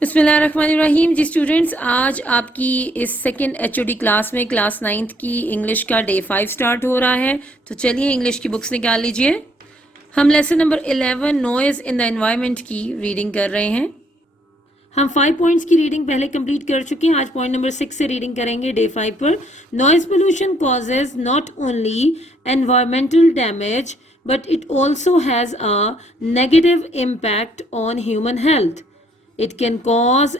बिस्मिल्लाहिर्रहमानिर्रहीम जी स्टूडेंट्स, आज आपकी इस सेकंड एचओडी क्लास में क्लास 9th की इंग्लिश का डे 5 स्टार्ट हो रहा है। तो चलिए इंग्लिश की बुक्स निकाल लीजिए। हम lesson number 11 noise in the environment की रीडिंग कर रहे हैं। हम 5 पॉइंट्स की रीडिंग पहले कंप्लीट कर चुके हैं। आज पॉइंट नंबर 6 से रीडिंग करेंगे डे 5 पर। Noise pollution causes not only environmental damage but it also has a negative impact on human health. It can cause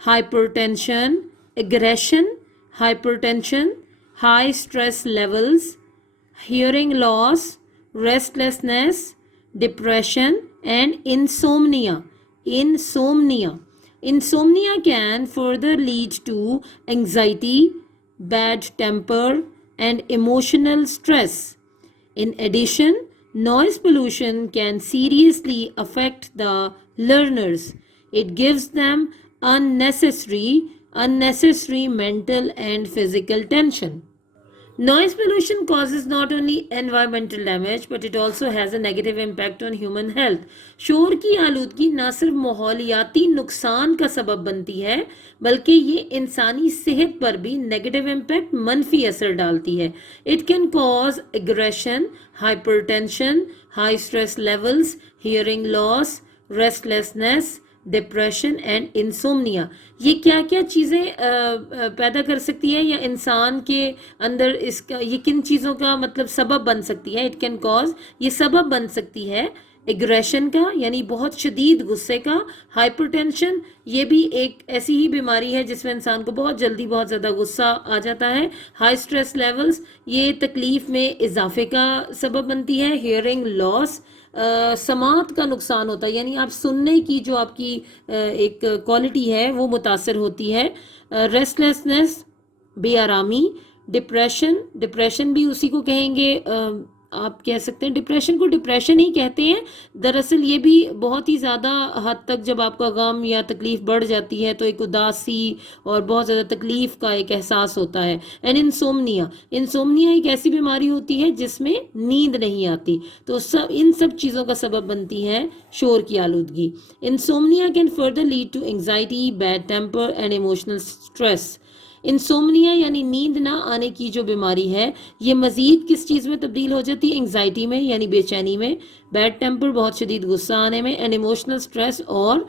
hypertension, high stress levels, hearing loss, restlessness, depression, and insomnia. Insomnia can further lead to anxiety, bad temper, and emotional stress. In addition, noise pollution can seriously affect the learners. It gives them unnecessary mental and physical tension. Noise pollution causes not only environmental damage but it also has a negative impact on human health. शोर की आलूदगी न सिर्फ माहौलियाती नुकसान का सबब बनती है बल्कि ये इंसानी सेहत पर भी नेगेटिव इम्पैक्ट मनफी असर डालती है. It can cause aggression, hypertension, high stress levels, hearing loss, restlessness, depression and insomnia. ये क्या क्या चीज़ें पैदा कर सकती है या इंसान के अंदर इसका ये किन चीज़ों का मतलब सबब बन सकती है. इट कैन कॉज, ये सबब बन सकती है एग्रेशन का यानी बहुत शदीद गुस्से का. हाइपरटेंशन, ये भी एक ऐसी ही बीमारी है जिसमें इंसान को बहुत जल्दी बहुत ज़्यादा गुस्सा आ जाता है. हाई स्ट्रेस लेवल्स, ये तकलीफ़ में इजाफे का सबब बनती है. हियरिंग लॉस, समात का नुकसान होता है यानी आप सुनने की जो आपकी एक क्वालिटी है वो मुतासर होती है. रेस्टलेसनेस, बेआरामी. डिप्रेशन भी उसी को कहेंगे. आप कह सकते हैं डिप्रेशन को डिप्रेशन ही कहते हैं. दरअसल ये भी बहुत ही ज़्यादा हद तक जब आपका गम या तकलीफ़ बढ़ जाती है तो एक उदासी और बहुत ज़्यादा तकलीफ़ का एक एहसास होता है. एंड इंसोमनिया एक ऐसी बीमारी होती है जिसमें नींद नहीं आती. तो इन सब चीज़ों का सबब बनती है शोर की आलूदगी. Insomnia can further lead to anxiety, bad temper and emotional stress. Insomnia यानी नींद ना आने की जो बीमारी है ये मजीद किस चीज़ में तब्दील हो जाती है. एंग्जाइटी में यानी बेचैनी में, बैड टेम्पर बहुत शदीद गुस्सा आने में, एंड इमोशनल स्ट्रेस और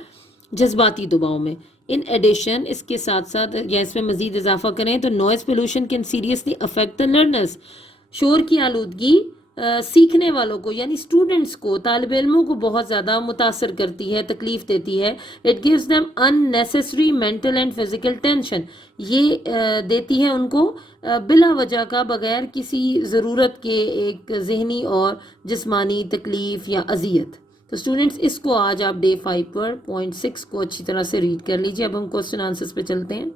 जज्बाती दबाव में. इन एडिशन, इसके साथ साथ या इसमें मजीद इजाफा करें तो noise pollution can seriously affect the learners. शोर की आलूदगी सीखने वालों को यानी स्टूडेंट्स को, तालिब इल्मों को बहुत ज़्यादा मुतासर करती है, तकलीफ़ देती है. It gives them unnecessary mental and physical tension. ये देती है उनको बिला वजह का, बगैर किसी ज़रूरत के एक जहनी और जिस्मानी तकलीफ़ या अजियत. तो स्टूडेंट्स, इसको आज आप डे 5 पर पॉइंट 6 को अच्छी तरह से रीड कर लीजिए. अब हम क्वेश्चन आंसर्स पे चलते हैं.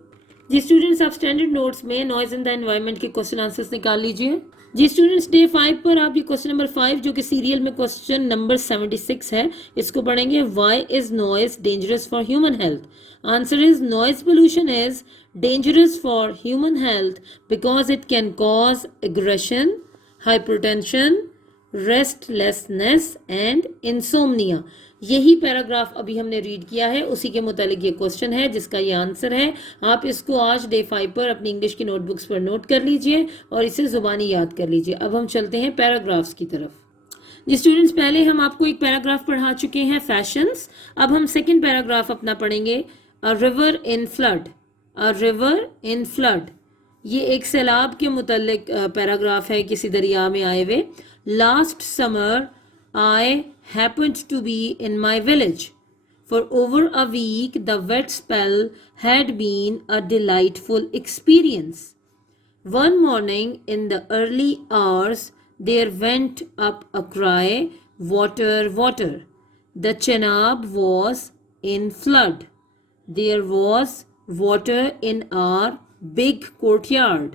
जी स्टूडेंट्स, आप स्टैंडर्ड नोट्स में नॉइज इन द एनवायरनमेंट के क्वेश्चन आंसर्स निकाल लीजिए. जी स्टूडेंट्स, डे 5 पर आप ये क्वेश्चन नंबर 5 जो कि सीरियल में क्वेश्चन नंबर 76 है इसको पढ़ेंगे. Why is noise dangerous for human health? Answer is noise pollution is dangerous for human health because it can cause aggression, hypertension, restlessness and insomnia. यही पैराग्राफ अभी हमने read किया है, उसी के मुतालिक ये क्वेश्चन है जिसका ये आंसर है. आप इसको आज डे 5 पर अपनी इंग्लिश की नोटबुक्स पर नोट कर लीजिए और इसे ज़ुबानी याद कर लीजिए. अब हम चलते हैं पैराग्राफ्स की तरफ. जी स्टूडेंट्स, पहले हम आपको एक पैराग्राफ पढ़ा चुके हैं, फैशंस. अब हम सेकेंड पैराग्राफ अपना पढ़ेंगे, a river in flood. A river in flood, ये एक सैलाब के मुतल्लिक पैराग्राफ है किसी दरिया में आए हुए. Last summer I happened to be in my village. For over a week the wet spell had been a delightful experience. One morning in the early hours there went up a cry, water water. The Chenab was in flood. There was water in our big courtyard.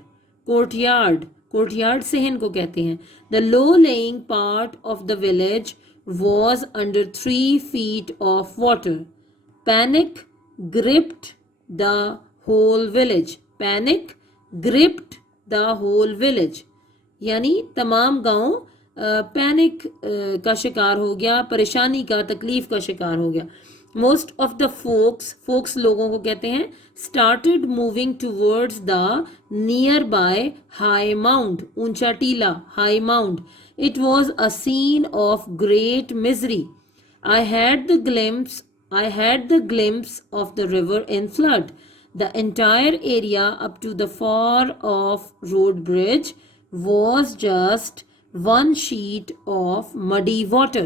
Courtyard सहन को कहते हैं. The low-lying part of the village was under 3 feet of water. Panic gripped the whole village. Panic gripped the whole village. यानी तमाम गांव panic का शिकार हो गया, परेशानी का, तकलीफ का शिकार हो गया. Most of the folks लोगों को कहते हैं, started moving towards the nearby high mound, ऊंचा टीला, high mound. It was a scene of great misery. I had the glimpse of the river in flood. The entire area up to the far off road bridge was just one sheet of muddy water.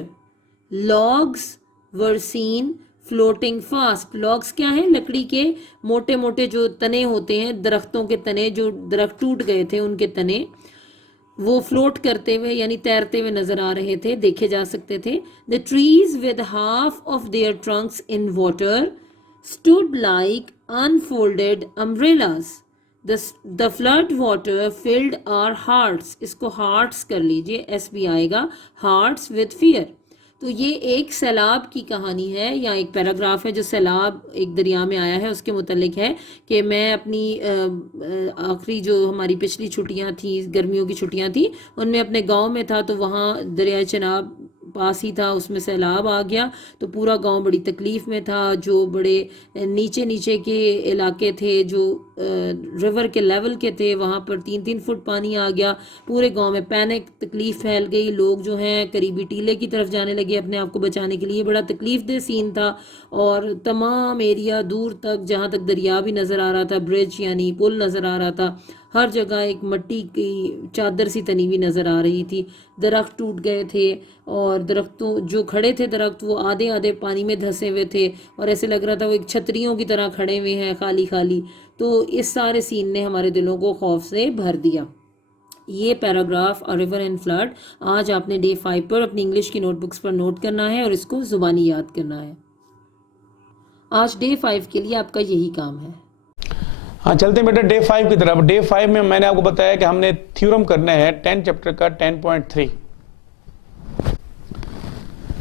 Logs were seen floating fast. Logs क्या है? लकड़ी के मोटे मोटे जो तने होते हैं, दरख्तों के तने, जो दरख्त टूट गए थे उनके तने, वो फ्लोट करते हुए यानी तैरते हुए नजर आ रहे थे, देखे जा सकते थे. The trees with half of their Trunks in water stood like unfolded umbrellas. The flood water filled our hearts. इसको hearts कर लीजिए, S भी आएगा, hearts with fear. तो ये एक सैलाब की कहानी है या एक पैराग्राफ है जो सैलाब एक दरिया में आया है उसके मुतल्लिक है कि मैं अपनी आखिरी जो हमारी पिछली छुट्टियां थी, गर्मियों की छुट्टियां थी, उनमें अपने गांव में था तो वहाँ दरिया चनाब पास ही था, उसमें सैलाब आ गया तो पूरा गांव बड़ी तकलीफ में था. जो बड़े नीचे नीचे के इलाके थे जो रिवर के लेवल के थे वहाँ पर 3-3 फुट पानी आ गया. पूरे गांव में पैनिक, तकलीफ फैल गई. लोग जो हैं करीबी टीले की तरफ जाने लगे अपने आप को बचाने के लिए. बड़ा तकलीफ दे सीन था और तमाम एरिया दूर तक जहाँ तक दरिया भी नज़र आ रहा था, ब्रिज यानी पुल नज़र आ रहा था, हर जगह एक मिट्टी की चादर सी तनी हुई नज़र आ रही थी. दरख्त टूट गए थे और दरख्तों जो खड़े थे दरख्त वो आधे आधे पानी में धंसे हुए थे और ऐसे लग रहा था वो एक छतरियों की तरह खड़े हुए हैं खाली खाली. तो इस सारे सीन ने हमारे दिलों को खौफ से भर दिया. ये paragraph a river and flood आज आपने डे 5 पर अपनी इंग्लिश की नोटबुक्स पर नोट करना है और इसको जुबानी याद करना है. आज डे 5 के लिए आपका यही काम है. हाँ, चलते हैं बेटा डे 5 की तरफ. डे 5 में मैंने आपको बताया कि हमने थ्योरम करना है 10 चैप्टर का 10.3.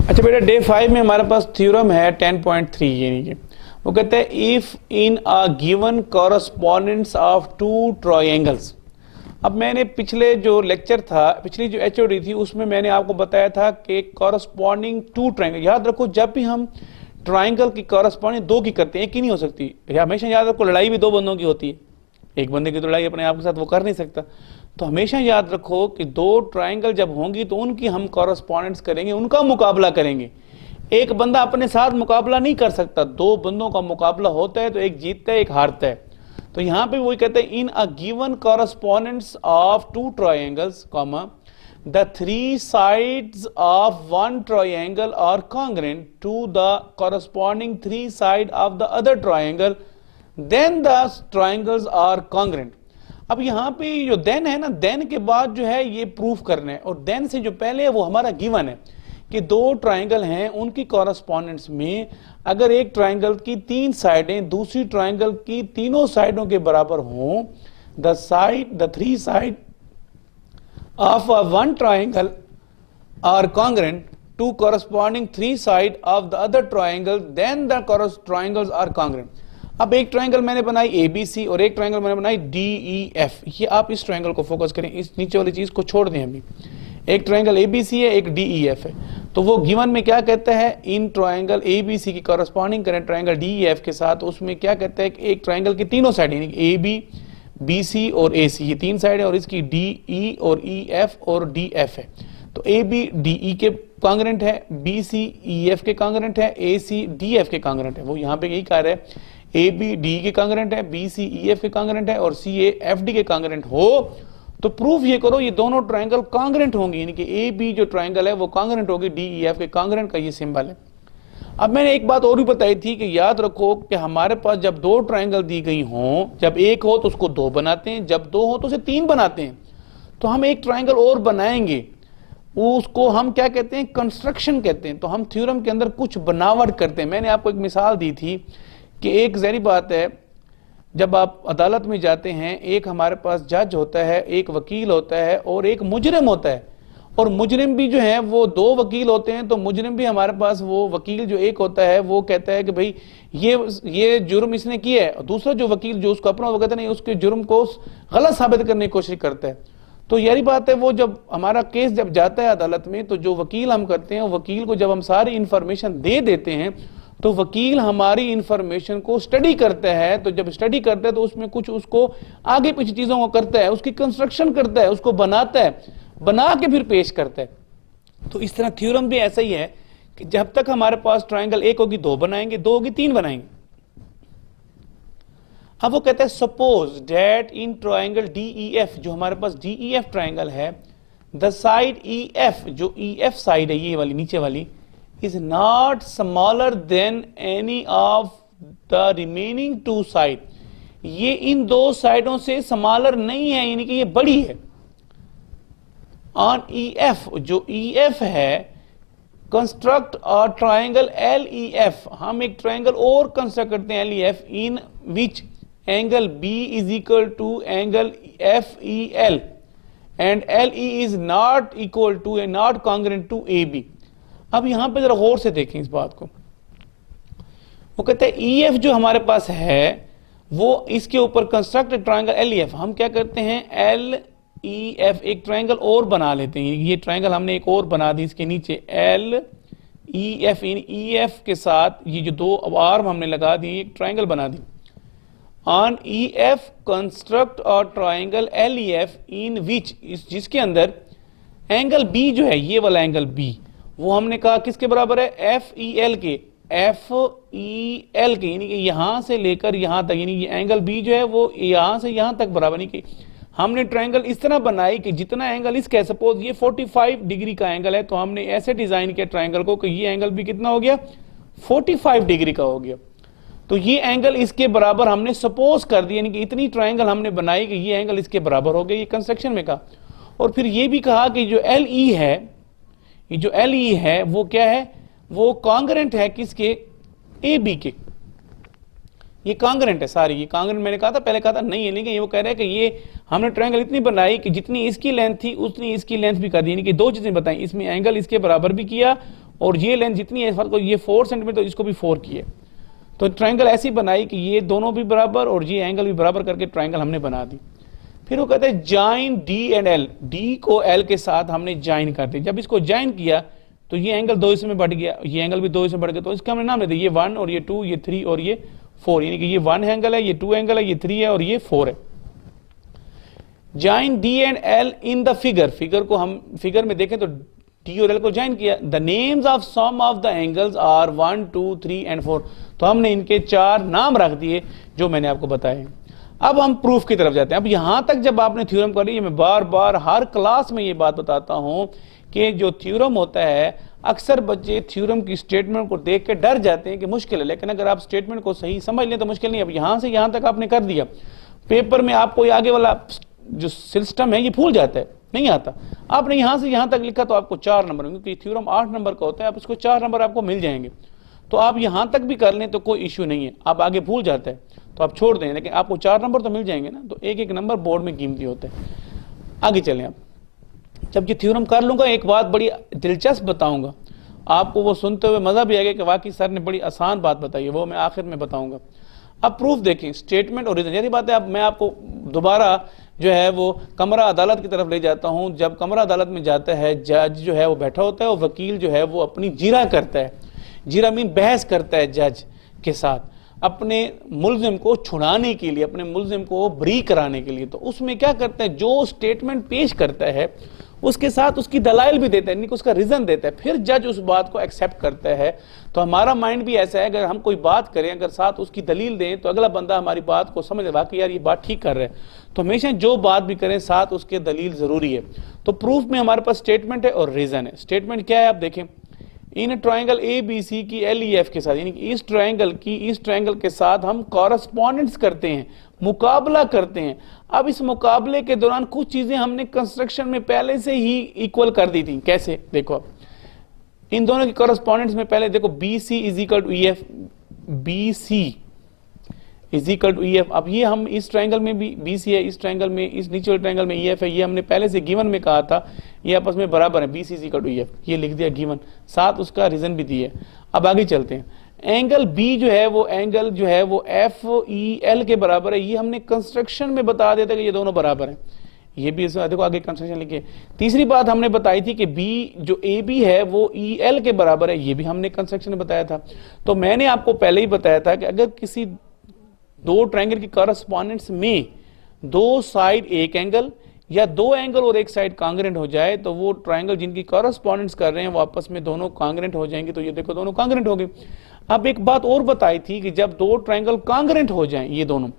अच्छा बेटा डे 5 में हमारे पास थ्योरम है 10.3, यानी कि वो कहते हैं if in a given correspondence of two triangles. अब मैंने पिछले जो लेक्चर था, पिछली जो एचओडी थी, उसमें मैंने आपको बताया था कि कॉरस्पॉन्डिंग टू ट्रायंगल. याद रखो जब भी हम ट्राइंगल की कॉरस्पॉन्डिंग दो की करते हैं, एक ही नहीं हो सकती. हमेशा याद रखो लड़ाई भी दो बंदों की होती है, एक बंदे की तो लड़ाई अपने आप के साथ वो कर नहीं सकता. तो हमेशा याद रखो कि दो ट्राइंगल जब होंगी तो उनकी हम कॉरस्पॉन्डेंस करेंगे, उनका मुकाबला करेंगे. एक बंदा अपने साथ मुकाबला नहीं कर सकता, दो बंदों का मुकाबला होता है तो एक जीतता है एक हारता है. तो यहाँ पे वही कहते हैं in a given correspondence of two triangles comma the three sides of one triangle are congruent to the corresponding three side of the other triangle, then the triangles are congruent. अब यहाँ पे जो then है ना, then के बाद जो है ये प्रूफ करना है, और then से जो पहले है वो हमारा गिवन है कि दो ट्राइंगल हैं, उनकी कॉरस्पॉन्डेंस में अगर एक ट्राइंगल की 3 साइडें दूसरी ट्राइंगल की तीनों साइडों के बराबर हों, the three side of one triangle are congruent to corresponding three side of the other triangle, then the triangles are congruent. अब एक ट्राइंगल मैंने बनाई ABC और एक ट्राइंगल मैंने बनाई DEF. ये आप इस ट्राइंगल को फोकस करें, इस नीचे वाली चीज को छोड़ दें. अभी एक ट्राइंगल ABC है, एक DEF है. तो वो गिवन में क्या कहता है, इन ट्राइंगल ABC की कॉरस्पॉन्डिंग करें ट्राइंगल DEF के साथ, उसमें क्या कहता है कि एक ट्राइंगल की तीनों साइड यानी AB BC और AC ये 3 साइड है और इसकी DE और EF और DF है. तो AB DE के कांग्रेंट है, BC EF के कांग्रेंट है, AC DF के कांग्रेंट है. वो यहाँ पे यही कह रहा है AB DE के कांग्रेंट है, BC EF के कांग्रेंट है और CA FD के कांग्रेंट हो तो प्रूफ ये करो ये दोनों ट्राइंगल कांग्रेंट होंगे, यानी कि AB जो ट्राइंगल है वो कांग्रेंट होगी DEF के कांग्रेंट का ये सिंबल है. अब मैंने एक बात और भी बताई थी कि याद रखो कि हमारे पास जब दो ट्राइंगल दी गई हों, जब एक हो तो उसको 2 बनाते हैं, जब 2 हो तो उसे 3 बनाते हैं. तो हम एक ट्राइंगल और बनाएंगे, उसको हम क्या कहते हैं, कंस्ट्रक्शन कहते हैं. तो हम थ्योरम के अंदर कुछ बनावट करते हैं. मैंने आपको एक मिसाल दी थी कि एक ज़ाहिर बात है जब आप अदालत में जाते हैं, एक हमारे पास जज होता है, एक वकील होता है और एक मुजरिम होता है. और मुजरिम भी जो है वो 2 वकील होते हैं. तो मुजरिम भी हमारे पास वो वकील जो एक होता है वो कहता है कि भाई ये जुर्म इसने किया है, और दूसरा जो वकील जो उसको अपना वो कहता नहीं, उसके जुर्म को गलत साबित करने की कोशिश करता है. तो यही बात है, वो जब हमारा केस जब जाता है अदालत में तो जो वकील हम करते हैं, वकील को जब हम सारी इंफॉर्मेशन दे देते हैं तो वकील हमारी इंफॉर्मेशन को स्टडी करता है, तो जब स्टडी करता है तो उसमें कुछ उसको आगे पीछे चीजों को करता है, उसकी कंस्ट्रक्शन करता है, उसको बनाता है, बना के फिर पेश करता है। तो इस तरह थ्योरम भी ऐसा ही है कि जब तक हमारे पास ट्रायंगल एक होगी दो बनाएंगे, दो होगी तीन बनाएंगे। अब वो कहता है suppose date in triangle DEF, जो हमारे पास DEF ट्रायंगल है, द साइड EF, जो EF साइड है ये वाली नीचे वाली, is not smaller than any of the remaining to side, ये इन दो साइडों से स्मॉलर नहीं है, यानी कि ये बड़ी है। ऑन EF, जो EF है, कंस्ट्रक्ट अ ट्रायंगल LEF, हम एक ट्रायंगल और कंस्ट्रक्ट करते हैं LEF, in which angle B is equal to angle FEL and LE is not equal to A not congruent to AB। अब यहां पे जरा गौर से देखें इस बात को। वो कहते हैं EF जो हमारे पास है वो इसके ऊपर कंस्ट्रक्ट ट्रायंगल LEF, हम क्या करते हैं LEF एक ट्रायंगल और बना लेते हैं, ये ट्रायंगल हमने एक और बना दी इसके नीचे LEF, इन EF के साथ ये जो दो आर्म हमने लगा दी एक ट्रायंगल बना दी। ऑन EF कंस्ट्रक्ट और ट्रायंगल LEF इन विच, जिसके अंदर एंगल B जो है ये वाला एंगल B, वो हमने कहा किसके बराबर है FEL के, FEL के, यानी कि यहां से लेकर यहां तक, यानी ये एंगल B जो है वो यहां से यहां तक बराबर, यानी कि हमने ट्रायंगल इस तरह बनाई कि जितना एंगल इसका, सपोज ये 45 डिग्री का एंगल है, तो हमने ऐसे डिजाइन किया ट्रायंगल को कि ये एंगल भी कितना हो गया 45 डिग्री का हो गया। तो ये एंगल इसके बराबर हमने सपोज कर दिया, यानी कि इतनी ट्रायंगल हमने बनाई कि ये एंगल इसके बराबर हो गया, ये कंस्ट्रक्शन में कहा। और फिर ये भी कहा कि जो LE है, ये जो LE है वो क्या है, वो कॉन्ग्रुएंट है किसके, AB के, ये कॉन्ग्रुएंट है सारी, ये कॉन्ग्रुएंट मैंने कहा था पहले, कहा था नहीं है, लेकिन ये वो कह रहे हैं कि ये हमने ट्रायंगल इतनी बनाई कि जितनी इसकी लेंथ थी उतनी इसकी लेंथ भी कर दी, यानी कि दो चीजें बताई, इसमें एंगल इसके बराबर भी किया और ये लेंथ जितनी है ये 4 सेंटीमीटर, तो इसको भी 4 किए। तो ट्रायंगल ऐसी बनाई कि ये दोनों भी बराबर और ये एंगल भी बराबर करके ट्रायंगल हमने बना दी। फिर वो कहते हैं join D and L, D को L के साथ हमने ज्वाइन कर दिया। जब इसको ज्वाइन किया तो ये एंगल दो हिस्से में बढ़ गया, ये एंगल भी दो हिस्से में बढ़ गया, तो इसका हमने नाम दे दिया, ये 1 और ये 2, ये 3 और ये 4, यानी कि ये 1 एंगल है, ये 2 एंगल है, ये 3 है और ये 4 है। Join D and L in the figure, figure को हम फिगर में देखें तो D और L को ज्वाइन किया। The names of some of the angles are 1 2 3 and 4, तो हमने इनके 4 नाम रख दिए जो मैंने आपको बताए। अब हम प्रूफ की तरफ जाते हैं। अब यहां तक जब आपने थ्योरम कर ली, मैं बार बार हर क्लास में ये बात बताता हूं कि जो थ्योरम होता है, अक्सर बच्चे थ्योरम की स्टेटमेंट को देख के डर जाते हैं कि मुश्किल है, लेकिन अगर आप स्टेटमेंट को सही समझ लें तो मुश्किल नहीं। अब यहां से यहां तक आपने कर दिया, पेपर में आपको आगे वाला जो सिस्टम है ये भूल जाता है, नहीं आता। आपने यहां से यहां तक लिखा तो आपको 4 नंबर, क्योंकि थ्योरम 8 नंबर का होता है, आप उसको 4 नंबर आपको मिल जाएंगे। तो आप यहां तक भी कर लें तो कोई इश्यू नहीं है, आप आगे भूल जाते हैं तो आप छोड़ दें, लेकिन आपको 4 नंबर तो मिल जाएंगे ना। तो एक एक नंबर बोर्ड में कीमती होते हैं। आगे चलें। आप जब ये थ्योरम कर लूंगा एक बात बड़ी दिलचस्प बताऊंगा आपको, वो सुनते हुए मजा भी आएगा कि वाकई सर ने बड़ी आसान बात बताई है, वो मैं आखिर में बताऊंगा। अब प्रूफ देखें, स्टेटमेंट और रीजन। यही बात है, अब मैं आपको दोबारा जो है वो कमरा अदालत की तरफ ले जाता हूं। जब कमरा अदालत में जाता है, जज जो है वो बैठा होता है और वकील जो है वो अपनी जीरा करता है, जीरा मीन बहस करता है जज के साथ अपने मुल्जिम को छुड़ाने के लिए, अपने मुल्जिम को बरी कराने के लिए। तो उसमें क्या करता है, जो स्टेटमेंट पेश करता है उसके साथ उसकी दलाइल भी देता है, यानी कि उसका रीजन देता है, फिर जज उस बात को एक्सेप्ट करता है। तो हमारा माइंड भी ऐसा है, अगर हम कोई बात करें, अगर साथ उसकी दलील दें तो अगला बंदा हमारी बात को समझ ले कि यार ये बात ठीक कर रहे हैं। तो हमेशा जो बात भी करें साथ उसके दलील जरूरी है। तो प्रूफ में हमारे पास स्टेटमेंट है और रीजन है। स्टेटमेंट क्या है आप देखें, इन ट्रायंगल ABC की LEF के साथ, यानी कि इस ट्रायंगल के साथ हम कॉरेस्पॉन्डेंस करते हैं, मुकाबला करते हैं। अब इस मुकाबले के दौरान कुछ चीजें हमने कंस्ट्रक्शन में पहले से ही इक्वल कर दी थी। कैसे, देखो इन दोनों की कॉरेस्पॉन्डेंस में पहले देखो BC is equal to EF, BC is equal to EF। अब ये हम इस ट्रायंगल में भी BC है, इस ट्रायंगल में, इस नीचे वाले ट्रायंगल में EF है, ये हमने पहले से गिवन में कहा था, ये आपस में बराबर है, BC is equal to EF, ये लिख दिया गिवन, साथ उसका रीजन भी दिया। अब आगे चलते हैं। एंगल B जो है वो एंगल जो है वो FEL के बराबर है, ये हमने कंस्ट्रक्शन में बता देता कि ये दोनों बराबर हैं। ये भी इसमें देखो आगे कंस्ट्रक्शन लिखे। तीसरी बात हमने बताई थी कि बी जो ए बी है वो ई एल के बराबर है, ये भी हमने कंस्ट्रक्शन में बताया था। तो मैंने आपको पहले ही बताया था कि अगर किसी दो ट्रायंगल की कॉरेस्पॉन्डेंस में दो साइड एक एंगल या दो एंगल और एक साइड कांग्रेंट हो जाए तो वो ट्रायंगल जिनकी कॉरेस्पॉन्डेंस कर रहे हैं वो आपस में दोनों कांग्रेंट हो जाएंगे। तो ये देखो दोनों कांग्रेंट हो गए। अब एक बात और बताई थी कि जब दो ट्रायंगल कांग्रेंट हो जाएं ये दोनों,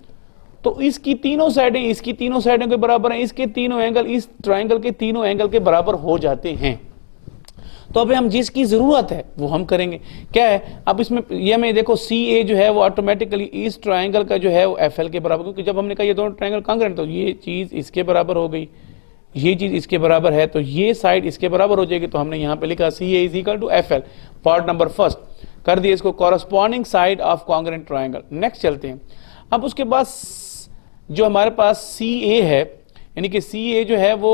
तो इसकी तीनों साइडें इसकी तीनों साइडों के बराबर हैं, इसके तीनों एंगल इस ट्रायंगल के तीनों एंगल के बराबर हो जाते हैं। तो अभी हम जिसकी जरूरत है वो हम करेंगे। क्या है अब इसमें ये में देखो सी ए जो है वो ऑटोमेटिकली इस ट्रायंगल का जो है वो एफ एल के बराबर, क्योंकि जब हमने कहा ये दोनों ट्रायंगल कांग्रेंट तो ये चीज इसके बराबर हो गई, ये चीज इसके बराबर है, तो ये साइड इसके बराबर हो जाएगी। तो हमने यहां पे लिखा C A is equal to F L. Part number first कर दिया इसको, corresponding side of congruent triangle. Next चलते हैं। अब उसके बाद जो हमारे पास सी ए है, यानी कि सी ए जो है वो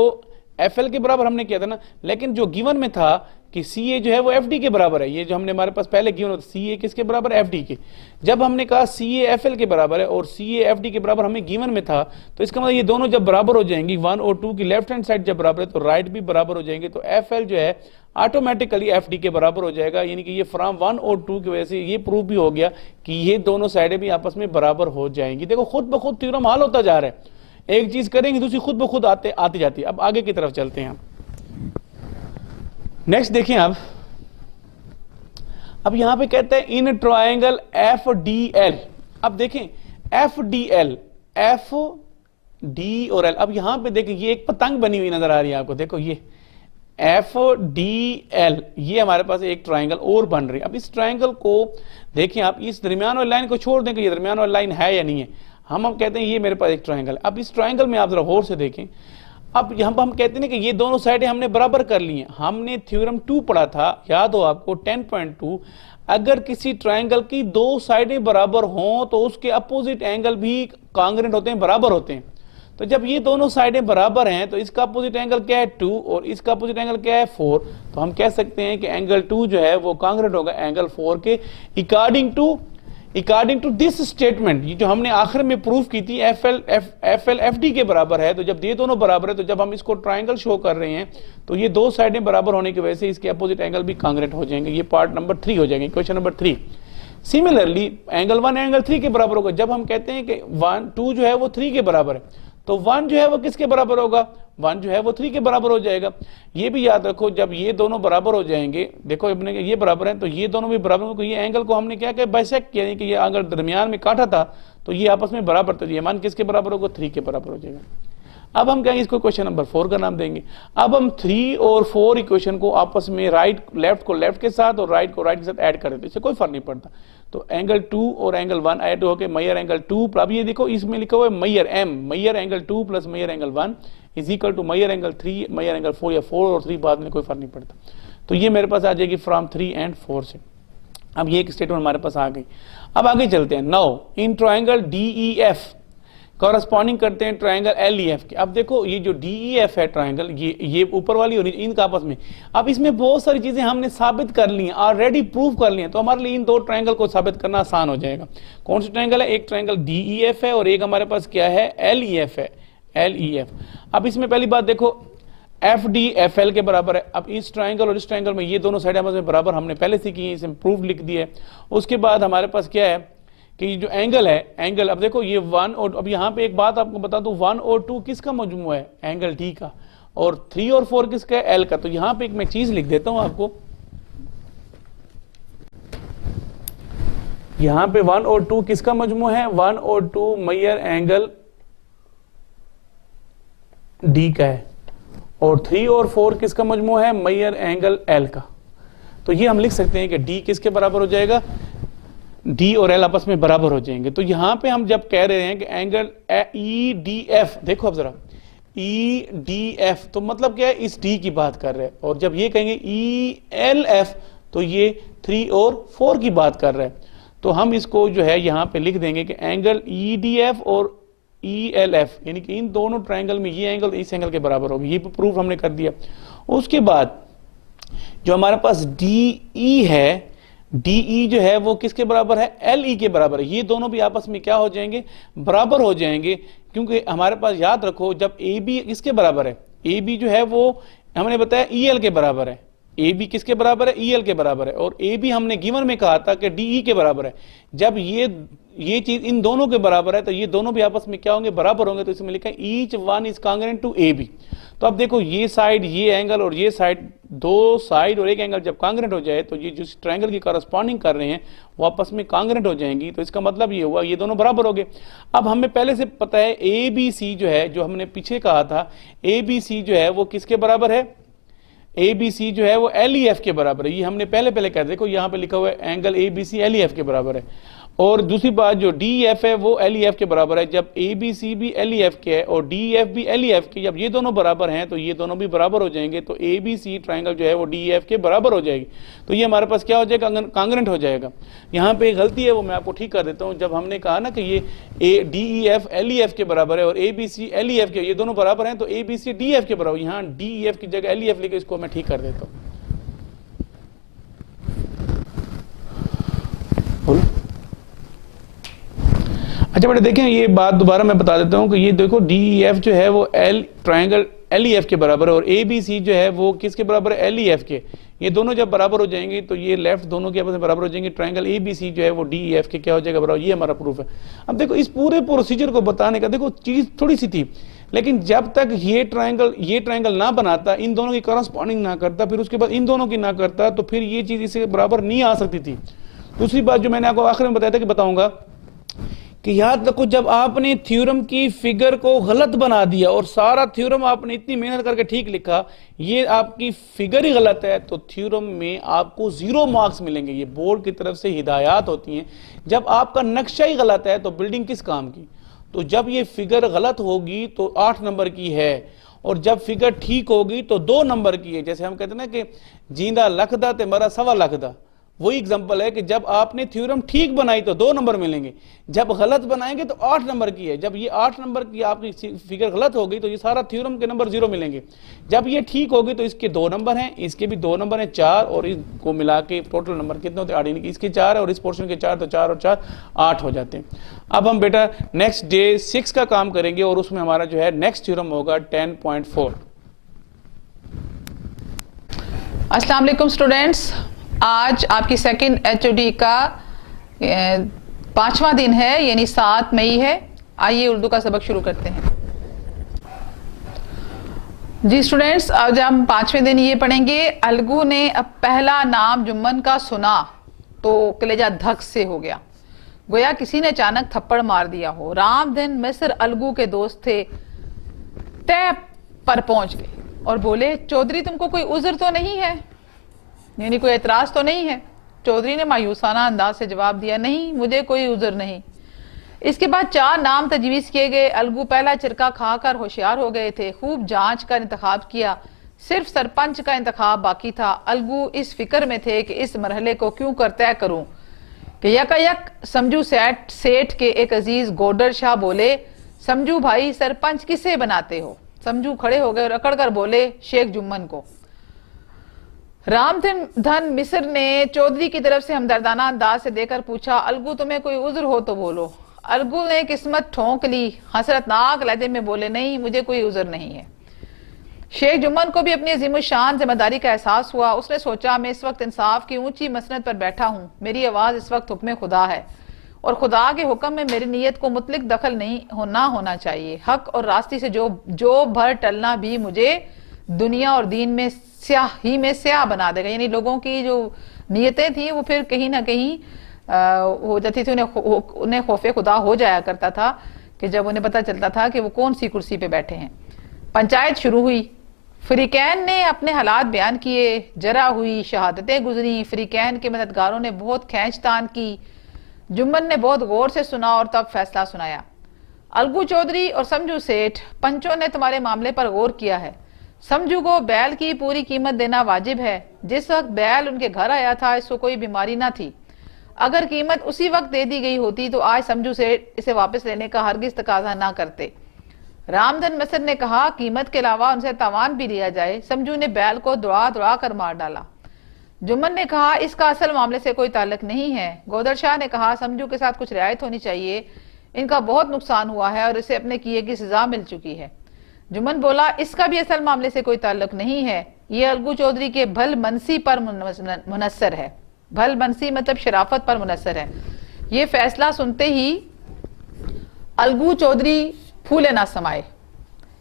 एफ एल के बराबर हमने किया था ना, लेकिन जो गिवन में था कि सी ए जो है वो एफ डी के बराबर है, ये जो हमने हमारे पास पहले गिवन होता सी ए किसके बराबर है, एफ डी के। जब हमने कहा सी ए एफ एल के बराबर है और सी ए एफ डी के बराबर हमें गिवन में था, तो इसका मतलब ये दोनों जब बराबर हो जाएंगी, 1 और 2 की लेफ्ट हैंड साइड जब बराबर है तो राइट भी बराबर हो जाएंगे। तो एफ एल जो है ऑटोमेटिकली एफ डी के बराबर हो जाएगा, यानी कि ये फ्रॉम 1 और 2 की वजह से ये प्रूव भी हो गया कि ये दोनों साइडें भी आपस में बराबर हो जाएंगी। देखो खुद ब खुद थ्योरम हल होता जा रहा है, एक चीज करेंगे दूसरी खुद ब खुद आती जाती है। अब आगे की तरफ चलते हैं। नेक्स्ट देखें अब यहां पे कहते हैं in triangle F D L. अब देखें F D L, F D और एल। अब यहां पे देखें ये एक पतंग बनी हुई नजर आ रही है आपको, देखो ये एफ डी एल, ये हमारे पास एक ट्रायंगल और बन रही है। अब इस ट्रायंगल को देखें आप, इस दरमियान वाली लाइन को छोड़ दें कि ये दरमियान वाली लाइन है या नहीं है, हम कहते हैं ये मेरे पास एक ट्रायंगल है। अब इस ट्रायंगल में आप जरा गौर से देखें, अब यहां पर हम कहते हैं कि ये दोनों साइडें हमने बराबर कर ली हैं। हमने थ्योरम 2 पढ़ा था, याद हो आपको 10.2, अगर किसी ट्रायंगल की दो साइडें बराबर हों तो उसके अपोजिट एंगल भी कांग्रेंट होते हैं, बराबर होते हैं। तो जब ये दोनों साइडें बराबर हैं तो इसका अपोजिट एंगल क्या है 2 और इसका अपोजिट एंगल क्या है 4, तो हम कह सकते हैं कि एंगल 2 जो है वो कांग्रेंट होगा एंगल 4 के, अकॉर्डिंग टू दिस स्टेटमेंट। ये जो हमने आखिर में प्रूफ की थी एफ एल एफ डी के बराबर है। तो जब ये दोनों बराबर है तो जब हम इसको ट्रायंगल शो कर रहे हैं तो ये दो साइडें बराबर होने की वजह से इसके अपोजिट एंगल भी कांग्रेंट हो जाएंगे। ये पार्ट नंबर 3 हो जाएंगे, question number 3। Similarly angle 1 angle 3 के बराबर होगा। जब हम कहते हैं कि 1 2 जो है वो 3 के बराबर है, तो 1 जो है वो किसके बराबर होगा, 1 जो है वो 3 के बराबर हो जाएगा। ये भी याद रखो, जब ये दोनों बराबर हो जाएंगे, देखो अपने ये बराबर है तो ये दोनों भी बराबर होंगे। ये एंगल को हमने क्या किया, बाइसेक्ट किया, कि ये अगर दरमियान में काटा था तो ये आपस में बराबर, तो ये मान किसके बराबर होगा, 3 के बराबर हो जाएगा। अब हम कहेंगे इसको क्वेश्चन नंबर 4 का नाम देंगे। अब हम 3 और 4 इक्वेशन को आपस में लेफ्ट को लेफ्ट के साथ और राइट को राइट के साथ ऐड कर देते, इससे कोई फर्क नहीं पड़ता। तो एंगल 2 और एंगल 1 ऐड होकर मैयर एंगल 2, अब ये देखो इसमें लिखा हुआ है measure M, measure angle 2 plus measure angle 1 is equal to measure angle 3, measure angle 4, या 4 और 3 बाद में कोई फर्क नहीं पड़ता। तो ये मेरे पास आ जाएगी फ्रॉम 3 एंड 4 से। अब ये एक स्टेटमेंट हमारे पास आ गई। अब आगे चलते हैं। Now in triangle DEF corresponding करते हैं ट्रायंगल LEF के। अब देखो ये जो DEF है ट्रायंगल, ये ऊपर वाली और इनका आपस में, अब इसमें बहुत सारी चीजें हमने साबित कर ली हैं, ऑलरेडी प्रूव कर ली हैं, तो हमारे लिए इन दो ट्रायंगल को साबित करना आसान हो जाएगा। कौन सी ट्रायंगल है, एक ट्रायंगल DEF है और एक हमारे पास क्या है, LEF है, LEF। अब इसमें पहली बात देखो FD FL के बराबर है। अब इस ट्रायंगल और इस ट्रायंगल में ये दोनों साइड आपस में बराबर हमने पहले से की है, इसमें प्रूफ लिख दिया है। उसके बाद हमारे पास क्या है कि ये जो एंगल है, एंगल अब देखो ये 1 और, अब यहाँ पे एक बात आपको बता दूं, 1 और 2 किसका मजमू है, एंगल D का, और 3 और 4 किसका है, L का। तो यहाँ पे एक मैं चीज लिख देता हूं आपको, यहाँ पे 1 और 2 किसका मजमू है, 1 और 2 मैयर एंगल D का है, और 3 और 4 किसका मजमू है, मैयर एंगल L का। तो ये हम लिख सकते हैं कि D किसके बराबर हो जाएगा, D और L आपस में बराबर हो जाएंगे। तो यहां पे हम जब कह रहे हैं कि एंगल EDF, देखो अब जरा EDF, तो मतलब क्या है, इस D की बात कर रहे हैं, और जब ये कहेंगे ELF तो ये 3 और 4 की बात कर रहे हैं। तो हम इसको जो है यहां पे लिख देंगे कि एंगल EDF और ELF, यानी कि इन दोनों ट्रायंगल में ये एंगल इस एंगल के बराबर होगी। ये प्रूफ हमने कर दिया। उसके बाद जो हमारे पास DE है, DE जो है वो किसके बराबर है, LE के बराबर है। ये दोनों भी आपस में क्या हो जाएंगे, बराबर हो जाएंगे, क्योंकि हमारे पास याद रखो जब AB किसके बराबर है, AB जो है वो हमने बताया EL के बराबर है, AB किसके बराबर है, EL के बराबर है, और AB हमने गिवन में कहा था कि DE के बराबर है। जब ये चीज इन दोनों के बराबर है तो ये दोनों भी आपस में क्या होंगे, बराबर होंगे, तो इसमें लिखा है each one is congruent to AB। तो अब देखो ये साइड, ये एंगल और ये साइड, दो साइड और एक एंगल जब कांग्रेंट हो जाए तो ये जो ट्रायंगल की कॉरेस्पॉन्डिंग कर रहे हैं वो आपस में कांग्रेंट हो जाएंगी। तो इसका मतलब ये हुआ ये दोनों बराबर हो गए। अब हमें पहले से पता है ABC जो है, जो हमने पीछे कहा था, ABC जो है वो किसके बराबर है, ABC जो है वो LEF के बराबर है। ये हमने पहले कहा, देखो यहाँ पे लिखा हुआ है एंगल ABC LEF के बराबर है। और दूसरी बात जो DEF है वो LEF के बराबर है। जब ABC भी LEF के है और DEF भी LEF के, जब ये दोनों बराबर हैं तो ये दोनों भी बराबर हो जाएंगे, तो ABC ट्रायंगल जो है वो DEF के बराबर हो जाएगी। तो ये हमारे पास क्या हो जाएगा, कांग्रेंट हो जाएगा। यहाँ पे एक गलती है वो मैं आपको ठीक कर देता हूँ। जब हमने कहा ना कि ये DEF LEF के बराबर है और ABC LEF के, ये दोनों बराबर हैं, तो ABC DEF के बराबर, यहाँ DEF की जगह LEF लिखे, इसको मैं ठीक कर देता हूँ। बोलो। अच्छा बेटा देखें, ये बात दोबारा मैं बता देता हूँ कि ये देखो DEF जो है वो ट्रायंगल LEF के बराबर है और ABC जो है वो किसके बराबर है, LEF के। ये दोनों जब बराबर हो जाएंगे तो ये लेफ्ट दोनों के आपस में बराबर हो जाएंगे, ट्रायंगल ABC जो है वो DEF के क्या हो जाएगा, बराबर। ये हमारा प्रूफ है। अब देखो इस पूरे प्रोसीजर को बताने का, देखो चीज थोड़ी सी थी, लेकिन जब तक ये ट्रायंगल ना बनाता, इन दोनों की करस्पॉन्डिंग ना करता, फिर उसके बाद इन दोनों की ना करता, तो फिर ये चीज इससे बराबर नहीं आ सकती थी। दूसरी बात जो मैंने आपको आखिर में बताया था कि बताऊंगा कि याद रखो, जब आपने थ्योरम की फिगर को गलत बना दिया और सारा थ्योरम आपने इतनी मेहनत करके ठीक लिखा, ये आपकी फिगर ही गलत है, तो थ्योरम में आपको 0 मार्क्स मिलेंगे। ये बोर्ड की तरफ से हिदायत होती हैं। जब आपका नक्शा ही गलत है तो बिल्डिंग किस काम की। तो जब ये फिगर गलत होगी तो 8 नंबर की है, और जब फिगर ठीक होगी तो 2 नंबर की है। जैसे हम कहते हैं ना कि जींदा लख दा ते मरा 1.25 लाख दा, वही एग्जांपल है कि जब आपने थ्योरम ठीक बनाई तो 2 नंबर मिलेंगे, जब गलत बनाएंगे तो 8 नंबर की है। जब ये 8 नंबर की आपकी फिगर गलत होगी तो ये सारा थ्योरम के नंबर 0 मिलेंगे। जब ये ठीक होगी तो इसके 2 नंबर हैं, इसके भी 2 नंबर हैं, 4, और इसको मिला के टोटल नंबर कितने होते हैं, 8। इसके 4 है और इस पोर्शन के 4, तो 4 और 4 8 हो जाते हैं। अब हम बेटा नेक्स्ट डे 6 का काम करेंगे और उसमें हमारा जो है नेक्स्ट थ्योरम होगा 10.4। अस्सलाम वालेकुम स्टूडेंट्स, आज आपकी सेकंड HOD का 5वां दिन है, यानी 7 मई है। आइए उर्दू का सबक शुरू करते हैं। जी स्टूडेंट्स, आज हम 5वें दिन ये पढ़ेंगे, अलगू ने अब पहला नाम जुम्मन का सुना तो कलेजा धक से हो गया, गोया किसी ने अचानक थप्पड़ मार दिया हो। रामधन मिस्र अलगू के दोस्त थे, तय पर पहुंच गए और बोले, चौधरी तुमको कोई उज़र तो नहीं है, यानी कोई एतराज तो नहीं है। चौधरी ने मायूसाना अंदाज से जवाब दिया, नहीं मुझे कोई उज़र नहीं। इसके बाद 4 नाम तजवीज़ किए गए। अलगू पहला चिरका खाकर होशियार हो गए थे, खूब जांच कर इंतखाब किया, सिर्फ सरपंच का इंतखाब बाकी था। अलगू इस फिक्र में थे कि इस मरहले को क्यों कर तय करूं कि यकायक समझू सेठ के एक अजीज गोडर शाह बोले, समझू भाई सरपंच किसे बनाते हो। समझू खड़े हो गए और अकड़ कर बोले, शेख जुम्मन को। रामधन मिस्र ने चौधरी की तरफ से हमदर्दाना अंदाज से देकर पूछा, अलगू तुम्हें कोई उज़्र हो तो बोलो। अलगू ने किस्मत ठोंक ली, हसरतनाक लहजे में बोले, नहीं मुझे कोई उज़्र नहीं है। शेख जुम्मन को भी अपनी अजीमुशान जिम्मेदारी का एहसास हुआ। उसने सोचा, मैं इस वक्त इंसाफ की ऊंची मसनद पर बैठा हूँ, मेरी आवाज़ इस वक्त हुक्म खुदा है और खुदा के हुक्म में मेरी नीयत को मुतलिक दखल नहीं होना चाहिए। हक और रास्ते से जो भर टलना भी मुझे दुनिया और दीन में स्याह बना देगा। यानी लोगों की जो नीयतें थी वो फिर कहीं ना कहीं हो जाती थी, उन्हें खौफे खुदा हो जाया करता था कि जब उन्हें पता चलता था कि वो कौन सी कुर्सी पे बैठे हैं। पंचायत शुरू हुई। फरीकैन ने अपने हालात बयान किए, जरा हुई, शहादतें गुजरी। फरीकैन के मददगारों ने बहुत खींचतान की। जुम्मन ने बहुत गौर से सुना और तब फैसला सुनाया। अलगू चौधरी और समझू सेठ, पंचों ने तुम्हारे मामले पर गौर किया है। समझू को बैल की पूरी कीमत देना वाजिब है। जिस वक्त बैल उनके घर आया था इसको कोई बीमारी ना थी। अगर कीमत उसी वक्त दे दी गई होती तो आज समझू से इसे वापस लेने का हरगिज तकाजा ना करते। रामधन मिस्र ने कहा, कीमत के अलावा उनसे तावान भी लिया जाए। समझू ने बैल को दौड़ा कर मार डाला। जुम्मन ने कहा इसका असल मामले से कोई ताल्लुक नहीं है। गोदर शाह ने कहा समझू के साथ कुछ रियायत होनी चाहिए, इनका बहुत नुकसान हुआ है और इसे अपने किए की सजा मिल चुकी है। जुम्मन बोला इसका भी असल मामले से कोई ताल्लुक नहीं है, ये अलगू चौधरी के भल मनसी पर मुनस्सर है। भल मनसी मतलब शराफत पर मुनस्सर है। ये फैसला सुनते ही अलगू चौधरी फूले ना समाये।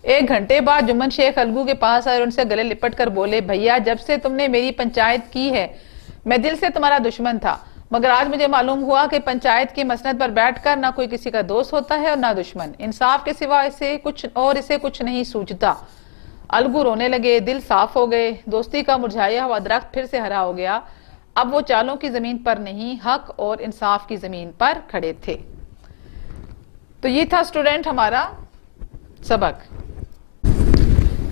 1 घंटे बाद जुम्मन शेख अलगू के पास आए और उनसे गले लिपट कर बोले, भैया जब से तुमने मेरी पंचायत की है मैं दिल से तुम्हारा दुश्मन था, मगर आज मुझे मालूम हुआ कि पंचायत की मसनद पर बैठकर ना कोई किसी का दोस्त होता है और ना दुश्मन। इंसाफ के सिवा इसे कुछ नहीं सूझता। अलगू रोने लगे, दिल साफ हो गए। दोस्ती का मुरझाया हुआ दरख्त फिर से हरा हो गया। अब वो चालों की जमीन पर नहीं, हक और इंसाफ की जमीन पर खड़े थे। तो ये था स्टूडेंट हमारा सबक।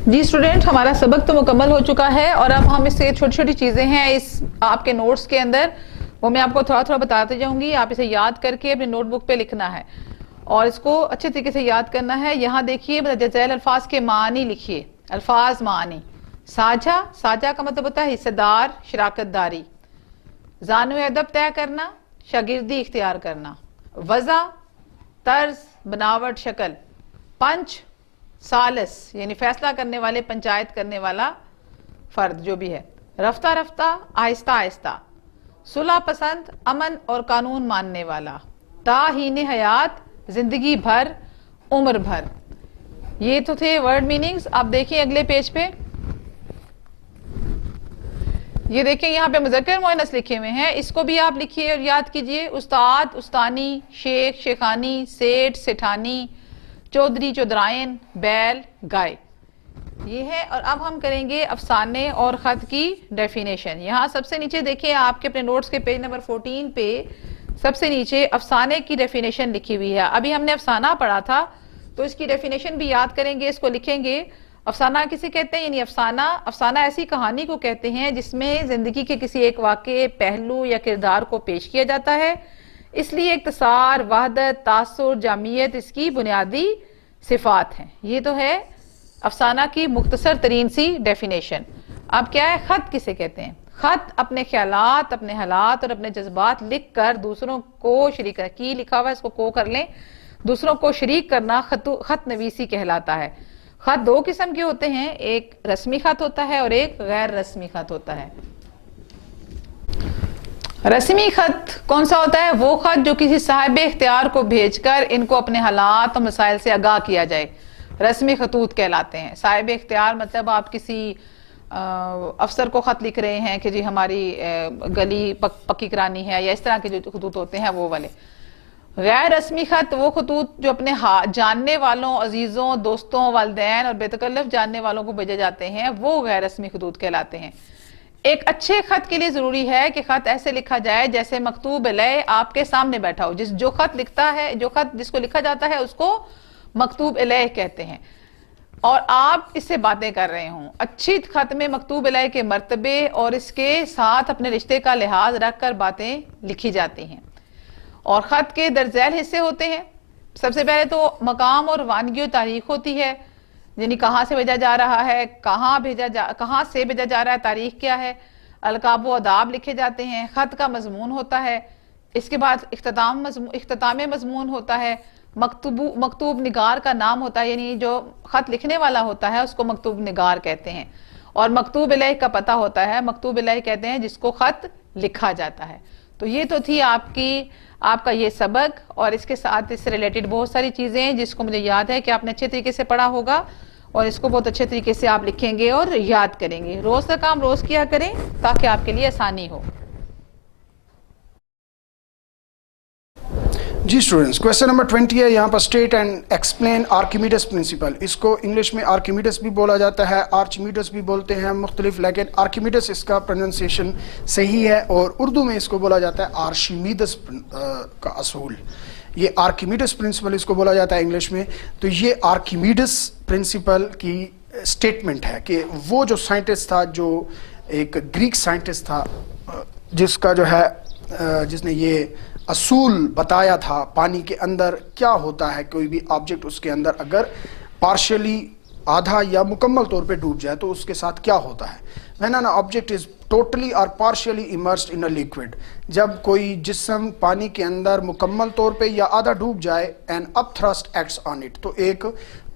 जी स्टूडेंट, हमारा सबक तो मुकम्मल हो चुका है और अब हम इससे छोटी छोटी चीजें हैं इस आपके नोट्स के अंदर, वो मैं आपको थोड़ा थोड़ा बताते जाऊंगी। आप इसे याद करके अपनी नोटबुक पे लिखना है और इसको अच्छे तरीके से याद करना है। यहाँ देखिए मुतज़ैल अल्फाज के मानी लिखिए। अल्फाज मानी, साझा, साझा का मतलब होता है हिस्सेदार, शराकतदारी। ज़ानुए अदब तय करना, शागिर्दी इख्तियार करना। वज़ा, तर्ज, बनावट, शक्ल। पंच, सालस यानी फैसला करने वाले, पंचायत करने वाला फर्द जो भी है। रफ्ता रफ्ता, आहिस्ता आहिस्ता। सुलह पसंद, अमन और कानून मानने वाला। ताहीन हयात, जिंदगी भर, उम्र भर। ये तो थे वर्ड मीनिंग्स। आप देखिए अगले पेज पे, ये देखिए यहाँ पे मुज़क्कर मुअन्नस लिखे हुए हैं, इसको भी आप लिखिए और याद कीजिए। उस्ताद, उस्तानी, शेख, शेखानी, सेठ, सेठानी, चौधरी, चौधरायन, बैल, गाय, ये है। और अब हम करेंगे अफसाने और ख़त की डेफिनेशन। यहाँ सबसे नीचे देखिए आपके अपने नोट्स के पेज नंबर 14 पे सबसे नीचे अफसाने की डेफिनेशन लिखी हुई है। अभी हमने अफसाना पढ़ा था तो इसकी डेफिनेशन भी याद करेंगे, इसको लिखेंगे। अफसाना किसे कहते हैं? यानी अफसाना ऐसी कहानी को कहते हैं जिसमें जिंदगी के किसी एक वाक़े, पहलू या किरदार को पेश किया जाता है। इसलिए इख्तिसार, वहदत, तासुर, जामियत इसकी बुनियादी सिफात हैं। ये तो है अफसाना की मुख्तसर तरीन सी डेफिनेशन। अब क्या है, खत किसे कहते हैं? खत अपने ख्यालात, अपने हालात और अपने जज्बात लिख कर दूसरों को शरीक, की लिखा हुआ है इसको को कर लें, दूसरों को शरीक करना खत नवीसी कहलाता है। खत 2 किस्म के होते हैं, एक रस्मी खत होता है और एक गैर रस्मी खत होता है। रस्मी खत कौन सा होता है? वो खत जो किसी साहिब इख्तियार को भेजकर इनको अपने हालात और मसाइल से आगाह किया जाए, रस्मी खतूत कहलाते हैं। साहिब इख्तियार मतलब आप किसी अफसर को खत लिख रहे हैं कि जी हमारी गली पक्की करानी है, या इस तरह के जो खतूत होते हैं वो वाले। गैर रस्मी खत वो खतूत जो अपने जानने वालों, अजीजों, दोस्तों, वालिदैन और बेतकल्लफ जानने वालों को भेजे जाते हैं, वो गैर रस्मी खतूत कहलाते हैं। एक अच्छे खत के लिए जरूरी है कि खत ऐसे लिखा जाए जैसे मकतूब अलैह आपके सामने बैठा हो। जो खत लिखता है, जो खत जिसको लिखा जाता है उसको मकतूब अलैह कहते हैं और आप इससे बातें कर रहे हों। अच्छी खत में मकतूब अलैह के मर्तबे और इसके साथ अपने रिश्ते का लिहाज रखकर बातें लिखी जाती हैं। और ख़त के दर्जैल हिस्से होते हैं। सबसे पहले तो मकाम और वानगी और तारीख होती है, यानी कहाँ से भेजा जा रहा है, कहाँ से भेजा जा रहा है, तारीख क्या है। अलकाब व अदाब लिखे जाते हैं। ख़त का मजमून होता है। इसके बाद इख्तिताम मजमून होता है। मकतूब निगार का नाम होता है, यानी जो ख़त लिखने वाला होता है उसको मकतूब निगार कहते हैं। और मकतूब अलैह का पता होता है, मकतूब अलैह कहते हैं जिसको ख़त लिखा जाता है। तो ये तो थी आपका ये सबक, और इसके साथ इससे रिलेटेड बहुत सारी चीज़ें हैं जिसको मुझे याद है कि आपने अच्छे तरीके से पढ़ा होगा और इसको बहुत अच्छे तरीके से आप लिखेंगे और याद करेंगे। रोज़ का काम रोज़ किया करें ताकि आपके लिए आसानी हो। जी स्टूडेंट्स, क्वेश्चन नंबर 20 है यहाँ पर state and explain Archimedes principal. इसको इंग्लिश में आर्किमिडीज भी बोला जाता है, आर्चिमिडीज भी बोलते हैं मुख्तलिफ, लेकिन आर्किमिडीज इसका प्रोनाउंसिएशन सही है और उर्दू में इसको बोला जाता है आर्शिमीडस का असूल। ये आर्किमिडीज प्रिंसिपल इसको बोला जाता है इंग्लिश में। तो ये आर्किमिडीज प्रिंसिपल की स्टेटमेंट है कि वो जो साइंटिस्ट था, जो एक ग्रीक साइंटिस्ट था, जिसका जो है जिसने ये असूल बताया था पानी के अंदर क्या होता है, कोई भी ऑब्जेक्ट उसके अंदर अगर पार्शियली, आधा या मुकम्मल तौर पे डूब जाए तो उसके साथ क्या होता है। When an object is totally और partially immersed in a liquid, जब कोई जिस्म पानी के अंदर मुकम्मल तौर पे या आधा डूब जाए, and up thrust acts on it, तो एक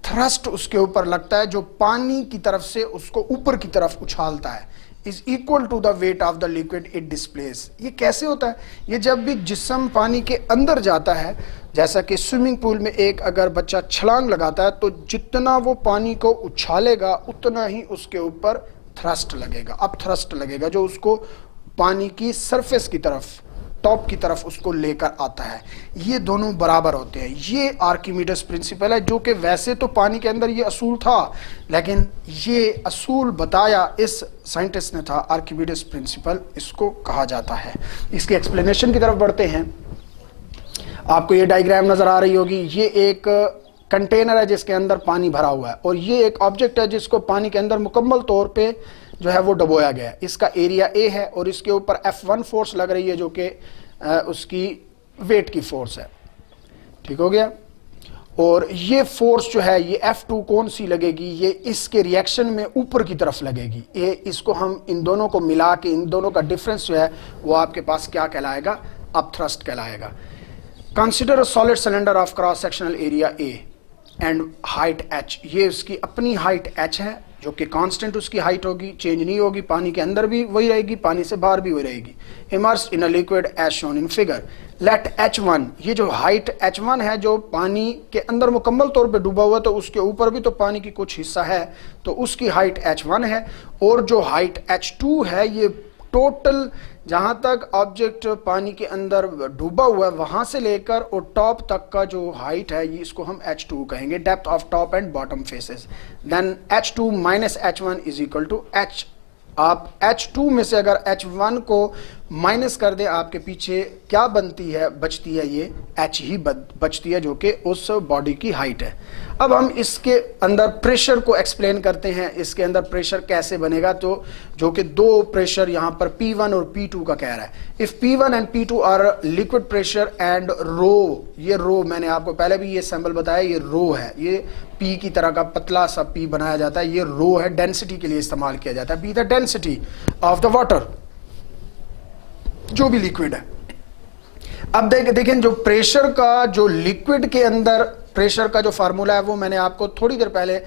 थ्रस्ट उसके ऊपर लगता है जो पानी की तरफ से उसको ऊपर की तरफ उछालता है, is equal to the weight of the liquid it displace. ये कैसे होता है? ये जब भी जिस्म पानी के अंदर जाता है, जैसा कि स्विमिंग पूल में एक अगर बच्चा छलांग लगाता है तो जितना वो पानी को उछालेगा उतना ही उसके ऊपर थ्रस्ट लगेगा, अप थ्रस्ट लगेगा, जो उसको पानी की सरफेस की तरफ, टॉप की तरफ उसको लेकर आता है। ये दोनों बराबर होते हैं। ये आर्किमिडीज प्रिंसिपल है, जो कि वैसे तो पानी के अंदर ये असूल था, लेकिन ये असूल बताया इस साइंटिस्ट ने था, आर्किमिडीज प्रिंसिपल इसको कहा जाता है। इसकी एक्सप्लेनेशन की तरफ बढ़ते हैं। आपको ये डायग्राम नजर आ रही होगी। ये एक कंटेनर है जिसके अंदर पानी भरा हुआ है, और ये एक ऑब्जेक्ट है जिसको पानी के अंदर मुकम्मल तौर पे जो है वो डबोया गया है। इसका एरिया ए है और इसके ऊपर F1 फोर्स लग रही है, जो कि उसकी वेट की फोर्स है। ठीक हो गया। और ये फोर्स जो है ये F2 कौन सी लगेगी? ये इसके रिएक्शन में ऊपर की तरफ लगेगी। ये इसको हम इन दोनों को मिला के, इन दोनों का डिफरेंस जो है वो आपके पास क्या कहलाएगा? अप थ्रस्ट कहलाएगा। Consider a solid cylinder of cross sectional area A and height h। ये उसकी अपनी हाइट h है, जो कि कांस्टेंट उसकी हाइट होगी, चेंज नहीं होगी, पानी के अंदर भी वही रहेगी, पानी से बाहर भी वही रहेगी। Immersed in a liquid as shown in figure. Let h1, ये जो हाइट h1 है जो पानी के अंदर मुकम्मल तौर पे डूबा हुआ, तो उसके ऊपर भी तो पानी की कुछ हिस्सा है, तो उसकी हाइट h1 है। और जो हाइट h2 है, ये टोटल जहां तक ऑब्जेक्ट पानी के अंदर डूबा हुआ है वहां से लेकर और टॉप तक का जो हाइट है, ये इसको हम h2 कहेंगे, depth of top and bottom faces. Then h2 minus h1 is equal to h। आप h2 में से अगर h1 को माइनस कर दे, आपके पीछे क्या बनती है, बचती है, ये h ही बचती है, जो कि उस बॉडी की हाइट है। अब हम इसके अंदर प्रेशर को एक्सप्लेन करते हैं। इसके अंदर प्रेशर कैसे बनेगा? तो जो कि दो प्रेशर यहाँ पर P1 और P2 का कह रहा है। If P1 and P2 are liquid pressure and rho, ये रो मैंने आपको पहले भी ये सैंपल बताया, ये रो है, ये P की तरह का पतला सा P बनाया जाता है, ये रो है, डेंसिटी के लिए इस्तेमाल किया जाता है। Be the density of the water, जो भी लिक्विड है। अब देखें जो प्रेशर का, जो लिक्विड के अंदर प्रेशर का जो फार्मूला है वो मैंने आपको थोड़ी देर पहले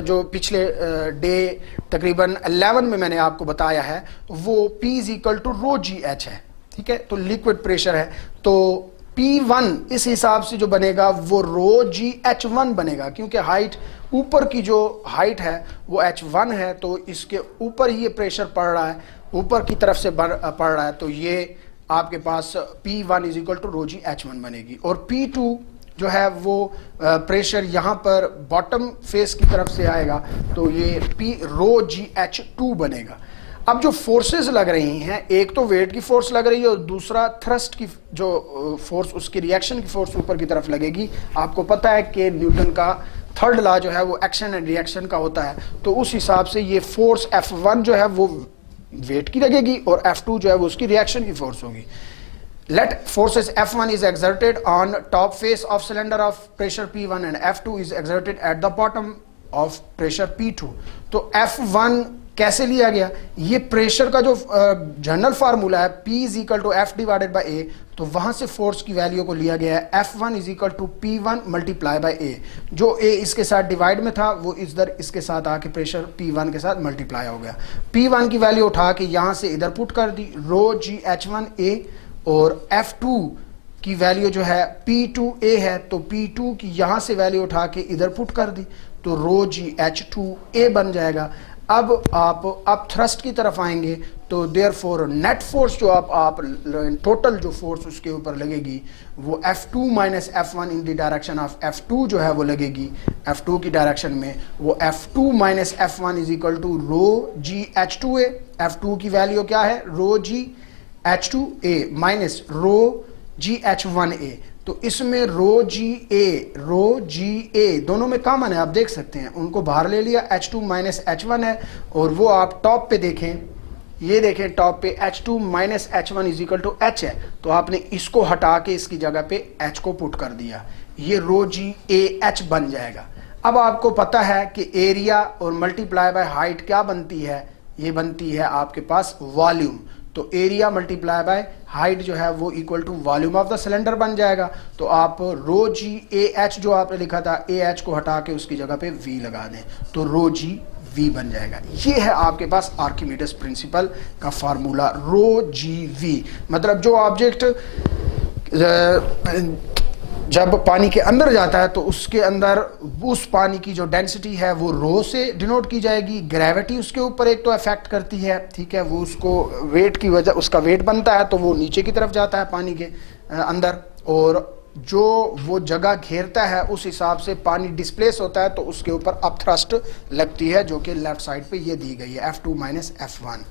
जो पिछले डे तकरीबन 11 में मैंने आपको बताया है, वो P is equal to rho g h है। ठीक है, तो लिक्विड प्रेशर है, तो P1 इस हिसाब से जो बनेगा वो रो जी H1 बनेगा, क्योंकि हाइट ऊपर की जो हाइट है वो H1 है, तो इसके ऊपर ही ये प्रेशर पड़ रहा है, ऊपर की तरफ से पड़ रहा है, तो ये आपके पास P1 is equal to rho g H1 बनेगी। और P2 जो है वो प्रेशर यहाँ पर बॉटम फेस की तरफ से आएगा, तो ये P रो जी H2 बनेगा। अब जो फोर्सेस लग रही हैं, एक तो वेट की फोर्स लग रही है और दूसरा थ्रस्ट की जो फोर्स, उसकी रिएक्शन की फोर्स ऊपर की तरफ लगेगी। आपको पता है कि न्यूटन का थर्ड लॉ जो है वो एक्शन एंड रिएक्शन का होता है, तो उस हिसाब से ये फोर्स F1 जो है वो वेट की लगेगी और F2 जो है वो उसकी रिएक्शन की फोर्स होगी। Let forces F1 is exerted on top face of cylinder of pressure P1 and F2 is exerted at the bottom of pressure P2। तो F1 कैसे लिया गया? ये प्रेशर का जो जनरल फार्मूला है P is equal to F divided by A, तो वहां से फोर्स की वैल्यू को लिया गया है F1 is equal to P1 multiply by A। जो A इसके साथ डिवाइड में था वो इधर इसके साथ आके प्रेशर P1 के साथ मल्टीप्लाई हो गया। P1 की वैल्यू उठा के यहां से इधर पुट कर दी, रो जी H1A, और F2 की वैल्यू जो है P2A है, तो P2 की यहां से वैल्यू उठा के इधर पुट कर दी, तो रो जी H2A बन जाएगा। अब आप थ्रस्ट की तरफ आएंगे, तो देयरफॉर नेट फोर्स जो आप टोटल जो फोर्स उसके ऊपर लगेगी वो F2 minus F1 in the direction of F2 जो है वो लगेगी, F2 की डायरेक्शन में वो F2 minus F1 is equal to rho g H2A। F2 की वैल्यू क्या है? Rho g H2A minus rho g H1A। तो इसमें रो जी ए दोनों में कॉमन है, आप देख सकते हैं, उनको बाहर ले लिया, H2 माइनस H1 है। और वो आप टॉप पे देखें, ये देखें टॉप पे H2 minus H1 is equal to H है, तो आपने इसको हटा के इसकी जगह पे H को पुट कर दिया, ये रो जी ए H बन जाएगा। अब आपको पता है कि एरिया और मल्टीप्लाई बाय हाइट क्या बनती है? ये बनती है आपके पास वॉल्यूम। तो एरिया मल्टीप्लाई बाय हाइट जो है वो equal to volume of the cylinder बन जाएगा। तो आप रो जी ए एच जो आपने लिखा था, ए एच को हटा के उसकी जगह पे वी लगा दें तो रो जी वी बन जाएगा। ये है आपके पास आर्किमिडीज प्रिंसिपल का फार्मूला, रो जी वी। मतलब जो ऑब्जेक्ट जब पानी के अंदर जाता है तो उसके अंदर उस पानी की जो डेंसिटी है वो रो से डिनोट की जाएगी। ग्रेविटी उसके ऊपर एक तो इफेक्ट करती है, ठीक है, वो उसको वेट की वजह, उसका वेट बनता है तो वो नीचे की तरफ जाता है पानी के अंदर, और जो वो जगह घेरता है उस हिसाब से पानी डिस्प्लेस होता है तो उसके ऊपर अपथ्रस्ट लगती है, जो कि लेफ्ट साइड पे ये दी गई है F2 minus F1।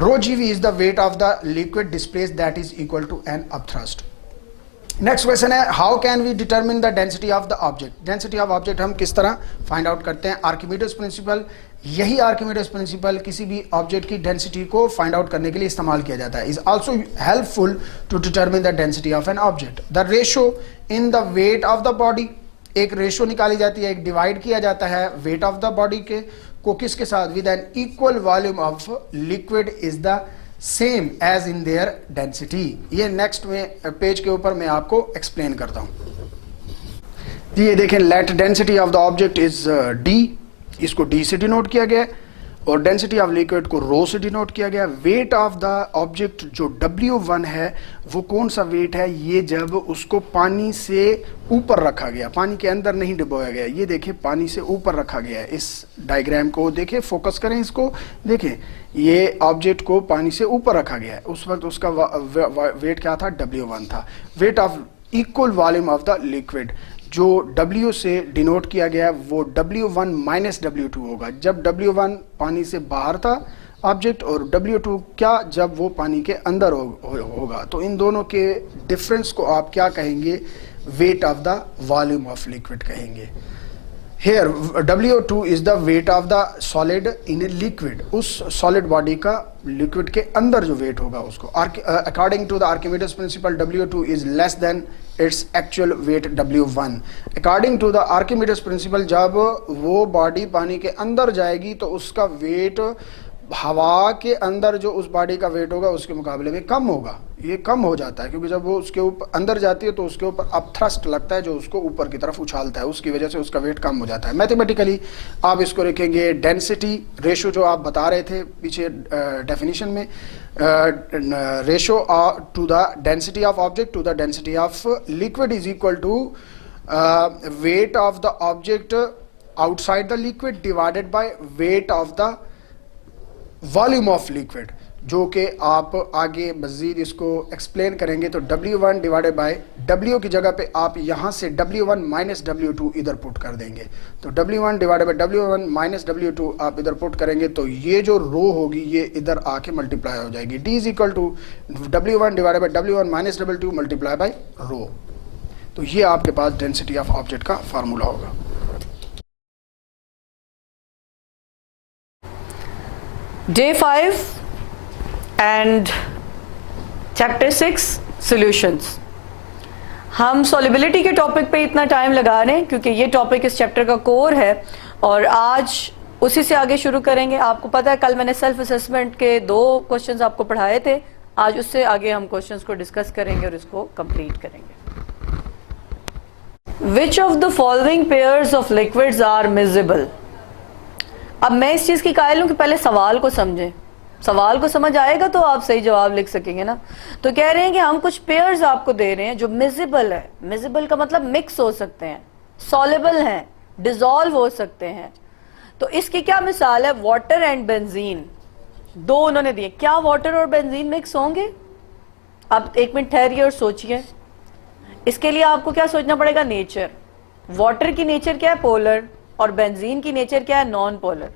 Rho g V is the weight of the liquid displace that is equal to an upthrust. Next question है, how can we determine the density of the object. Density of object हम किस तरह find out करते हैं? Archimedes principle. यही Archimedes principle किसी भी object की डेंसिटी को फाइंड आउट करने के लिए इस्तेमाल किया जाता है। Is also helpful to determine the density of an object. The ratio in the weight of the body, एक रेशो निकाली जाती है, एक डिवाइड किया जाता है वेट ऑफ द बॉडी के को किसके साथ? With an equal volume of liquid is the same as in their density. ये नेक्स्ट में पेज के ऊपर मैं आपको एक्सप्लेन करता हूं। ये देखें, let density of the object is D, इसको डी से डिनोट किया गया है, और डेंसिटी ऑफ लिक्विड को रो से डिनोट किया गया। वेट ऑफ द ऑब्जेक्ट जो W1 है वो कौन सा वेट है? ये जब उसको पानी से ऊपर रखा गया, पानी के अंदर नहीं डुबोया गया। ये देखिए पानी से ऊपर रखा गया है। इस डायग्राम को देखें, फोकस करें इसको, देखें ये ऑब्जेक्ट को पानी से ऊपर रखा गया है, उस वक्त उसका वेट क्या था? W1 था। Weight of equal volume of the liquid जो W से डिनोट किया गया है वो W1 माइनस W2 होगा। जब W1 पानी से बाहर था ऑब्जेक्ट, और W2 क्या जब वो पानी के अंदर होगा। तो इन दोनों के डिफरेंस को आप क्या कहेंगे? Wait of the volume of liquid कहेंगे। Here W2 is the weight of the solid in a liquid, उस solid body का liquid के अंदर जो weight होगा उसको। According to the Archimedes principle, W2 is less than its actual weight W1। According to the Archimedes principle, जब वो body पानी के अंदर जाएगी तो उसका weight हवा के अंदर जो उस बॉडी का वेट होगा उसके मुकाबले में कम होगा। ये कम हो जाता है क्योंकि जब वो उसके ऊपर अंदर जाती है तो उसके ऊपर अपथ्रस्ट लगता है जो उसको ऊपर की तरफ उछालता है, उसकी वजह से उसका वेट कम हो जाता है। मैथमेटिकली आप इसको लिखेंगे डेंसिटी रेशो जो आप बता रहे थे पीछे डेफिनेशन में, ratio to the density of object to the density of liquid is equal to weight of the object outside the liquid divided by weight of the volume of liquid, जो कि आप आगे मजीद इसको एक्सप्लेन करेंगे। तो W1 divided bye W की जगह पे आप यहाँ से W1 माइनस W2 इधर पुट कर देंगे। तो W1 divided by W1 minus W2 आप इधर पुट करेंगे तो ये जो रो होगी ये इधर आके मल्टीप्लाई हो जाएगी। D is equal to W1 divided by W1 minus W2 multiply by rho. तो ये आपके पास डेंसिटी ऑफ ऑब्जेक्ट का फार्मूला होगा। Day 5 and Chapter 6 Solutions। हम सॉलिबिलिटी के टॉपिक पे इतना टाइम लगा रहे हैं क्योंकि ये टॉपिक इस चैप्टर का कोर है और आज उसी से आगे शुरू करेंगे। आपको पता है कल मैंने सेल्फ असेसमेंट के 2 क्वेश्चंस आपको पढ़ाए थे, आज उससे आगे हम क्वेश्चंस को डिस्कस करेंगे और इसको कंप्लीट करेंगे। Which of the following pairs of liquids are miscible? अब मैं इस चीज की कायल हूं कि पहले सवाल को समझें, सवाल को समझ आएगा तो आप सही जवाब लिख सकेंगे ना। तो कह रहे हैं कि हम कुछ पेयर्स आपको दे रहे हैं जो मिसिबल है। मिसिबल का मतलब मिक्स हो सकते हैं, सॉलेबल हैं, डिसॉल्व हो सकते हैं। तो इसकी क्या मिसाल है? वाटर एंड बेंजीन, 2 उन्होंने दिए। क्या वाटर और बेंजीन मिक्स होंगे? अब 1 मिनट ठहरिए और सोचिए। इसके लिए आपको क्या सोचना पड़ेगा? नेचर। वाटर की नेचर क्या है? पोलर। और बेंजीन की नेचर क्या है? Non polar.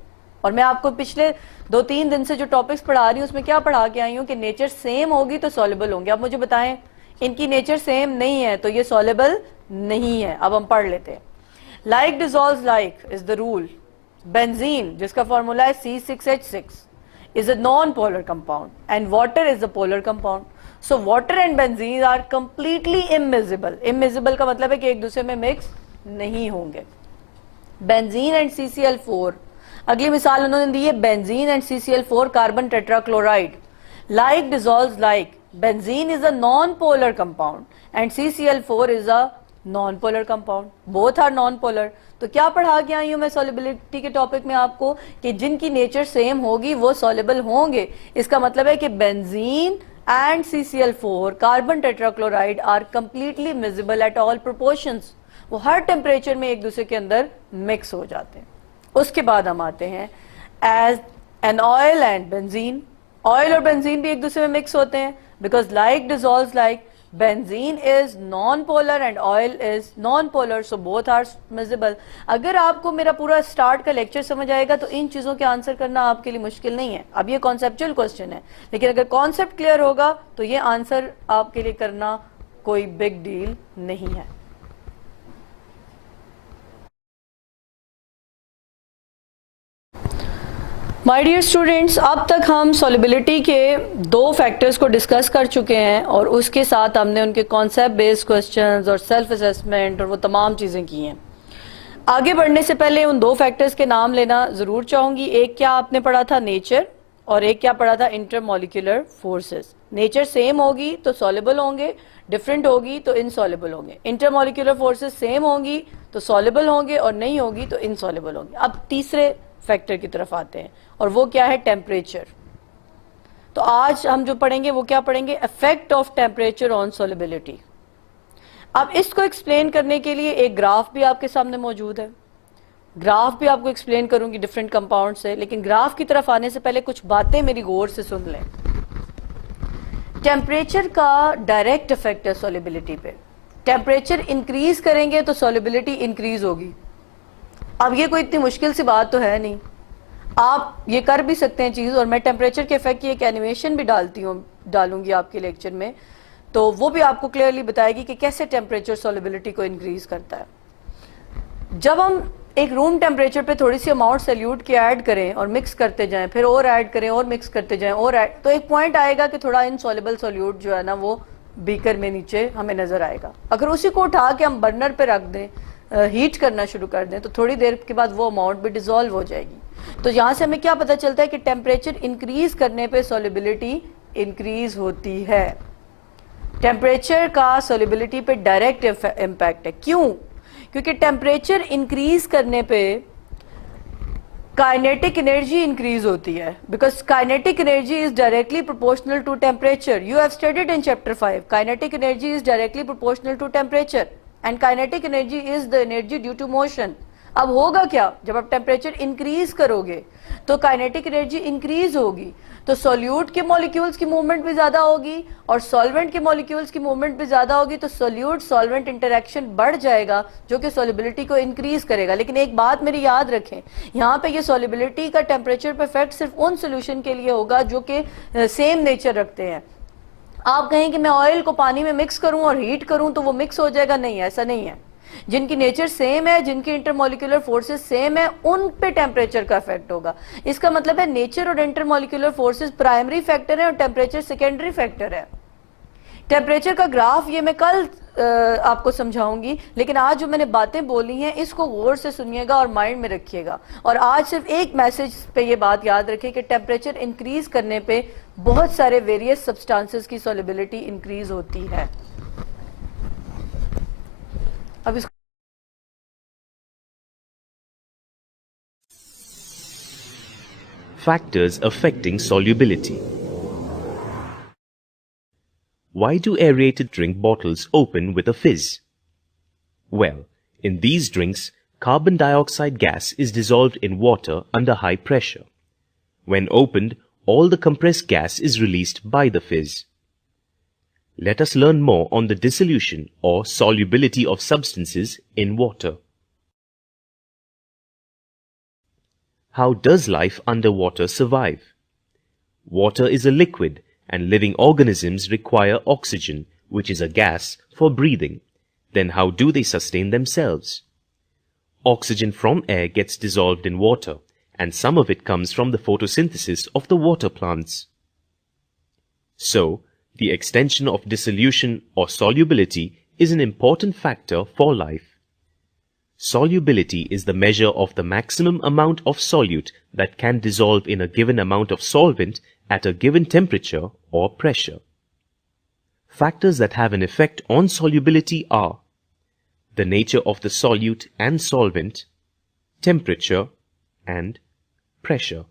और मैं आपको पिछले 2-3 दिन से जो टॉपिक्स पढ़ा रही हूँ उसमें क्या पढ़ा के आई हूँ कि नेचर सेम होगी तो सॉल्युबल होंगे। अब मुझे बताएं इनकी नेचर सेम नहीं है तो ये सॉल्युबल नहीं है। अब हम पढ़ लेते हैं। Like dissolves like is the rule. Benzene जिसका फॉर्मूला है C6H6 is a non polar compound and water is a polar compound. So water and benzene are completely immiscible. Immiscible का मतलब है कि एक दूसरे में मिक्स नहीं होंगे। बेंजीन एंड CCl4 अगली मिसाल उन्होंने दी है benzene and CCl4 carbon tetrachloride. Like dissolves like. Benzene is a non polar compound and CCl4 is a non polar compound. Both are non polar. तो क्या पढ़ा के आई हूं मैं सॉल्युबिलिटी के टॉपिक में आपको कि जिनकी नेचर सेम होगी वो सॉल्युबल होंगे. इसका मतलब है कि benzene and CCl4 carbon tetrachloride are completely miscible at all proportions. वो हर टेम्परेचर में एक दूसरे के अंदर मिक्स हो जाते हैं. उसके बाद हम आते हैं as an oil and benzene. Oil और बेंजीन भी एक दूसरे में मिक्स होते हैं because like dissolves like. Benzene is non polar and oil is non polar, so both are miscible. अगर आपको मेरा पूरा स्टार्ट का लेक्चर समझ आएगा तो इन चीजों के आंसर करना आपके लिए मुश्किल नहीं है. अब ये कॉन्सेप्चुअल क्वेश्चन है, लेकिन अगर कॉन्सेप्ट क्लियर होगा तो ये आंसर आपके लिए करना कोई बिग डील नहीं है. माय डियर स्टूडेंट्स, अब तक हम सॉल्युबिलिटी के 2 फैक्टर्स को डिस्कस कर चुके हैं और उसके साथ हमने उनके कॉन्सेप्ट बेस्ड क्वेश्चंस और सेल्फ असेसमेंट और वो तमाम चीज़ें की हैं. आगे बढ़ने से पहले उन 2 फैक्टर्स के नाम लेना ज़रूर चाहूँगी. एक क्या आपने पढ़ा था, नेचर, और एक क्या पढ़ा था, इंटरमॉलिक्यूलर फोर्सेस. नेचर सेम होगी तो सॉल्युबल होंगे, डिफरेंट होगी तो इनसॉल्युबल होंगे. इंटरमॉलिक्यूलर फोर्सेस सेम होंगी तो सॉल्युबल होंगे और नहीं होगी तो इनसॉल्युबल होंगे. अब तीसरे फैक्टर की तरफ आते हैं और वो क्या है, टेम्परेचर. तो आज हम जो पढ़ेंगे वो क्या पढ़ेंगे, effect of temperature on solubility. अब इसको एक्सप्लेन करने के लिए एक ग्राफ भी आपके सामने मौजूद है. ग्राफ भी आपको एक्सप्लेन करूंगी डिफरेंट कंपाउंड से, लेकिन ग्राफ की तरफ आने से पहले कुछ बातें मेरी गौर से सुन लें. टेम्परेचर का डायरेक्ट इफेक्ट है सॉल्युबिलिटी पे. टेम्परेचर इंक्रीज करेंगे तो सॉल्युबिलिटी इंक्रीज होगी. अब ये कोई इतनी मुश्किल सी बात तो है नहीं, आप ये कर भी सकते हैं चीज़. और मैं टेम्परेचर के इफेक्ट की एक एनिमेशन भी डालूंगी आपके लेक्चर में, तो वो भी आपको क्लियरली बताएगी कि कैसे टेम्परेचर सॉल्युबिलिटी को इंक्रीज करता है. जब हम एक रूम टेम्परेचर पे थोड़ी सी अमाउंट सॉल्यूट की ऐड करें और मिक्स करते जाएं, फिर और ऐड करें और मिक्स करते जाएं और ऐड, तो एक पॉइंट आएगा कि थोड़ा इनसॉल्युबल सॉल्यूट जो है ना वो बीकर में नीचे हमें नजर आएगा. अगर उसी को उठा के हम बर्नर पे रख दें, हीट करना शुरू कर दें, तो थोड़ी देर के बाद वो अमाउंट भी डिसॉल्व हो जाएगी. तो यहाँ से हमें क्या पता चलता है कि टेम्परेचर इंक्रीज करने पे सॉल्युबिलिटी इंक्रीज होती है. टेम्परेचर का सॉल्युबिलिटी पे डायरेक्ट इम्पैक्ट है. क्यों? क्योंकि टेम्परेचर इंक्रीज करने पे काइनेटिक एनर्जी इंक्रीज होती है, because kinetic energy is directly proportional to temperature. You have studied in chapter 5. Kinetic energy is directly proportional to temperature and kinetic energy is the energy due to motion. अब होगा क्या, जब आप temperature increase करोगे तो kinetic energy increase होगी, तो solute के मॉलिक्यूल्स की मूवमेंट भी ज्यादा होगी और सॉल्वेंट के मॉलिक्यूल्स की मूवमेंट भी ज्यादा होगी, तो सॉल्यूट सॉल्वेंट इंटरेक्शन बढ़ जाएगा जो कि सॉल्युबिलिटी को इंक्रीज करेगा. लेकिन एक बात मेरी याद रखें, यहाँ पे ये सॉल्युबिलिटी का टेम्परेचर पे इफेक्ट सिर्फ उन सोल्यूशन के लिए होगा जो कि सेम नेचर रखते हैं. आप कहें कि मैं ऑयल को पानी में मिक्स करूं और हीट करूं तो वो मिक्स हो जाएगा, नहीं, ऐसा नहीं है. जिनकी नेचर सेम है, जिनकी इंटरमॉलिक्यूलर फोर्सेस सेम है, उन पे टेम्परेचर का इफेक्ट होगा. इसका मतलब है नेचर और इंटरमॉलिक्यूलर फोर्सेस प्राइमरी फैक्टर है और टेम्परेचर सेकेंडरी फैक्टर है. टेम्परेचर का ग्राफ ये मैं कल आपको समझाऊंगी, लेकिन आज जो मैंने बातें बोली हैं इसको गौर से सुनिएगा और माइंड में रखिएगा. और आज सिर्फ एक मैसेज पे ये बात याद रखिए कि टेम्परेचर इंक्रीज करने पे बहुत सारे वेरियस सब्सटेंसेस की सॉल्युबिलिटी इंक्रीज होती है. अब इसको Factors affecting solubility. Why do aerated drink bottles open with a fizz? Well, in these drinks, carbon dioxide gas is dissolved in water under high pressure. When opened, all the compressed gas is released by the fizz. Let us learn more on the dissolution or solubility of substances in water. How does life underwater survive? Water is a liquid and living organisms require oxygen, which is a gas, for breathing. Then how do they sustain themselves? Oxygen from air gets dissolved in water, and some of it comes from the photosynthesis of the water plants. So, the extension of dissolution or solubility is an important factor for life. Solubility is the measure of the maximum amount of solute that can dissolve in a given amount of solvent at a given temperature or pressure. Factors that have an effect on solubility are the nature of the solute and solvent, temperature, and pressure.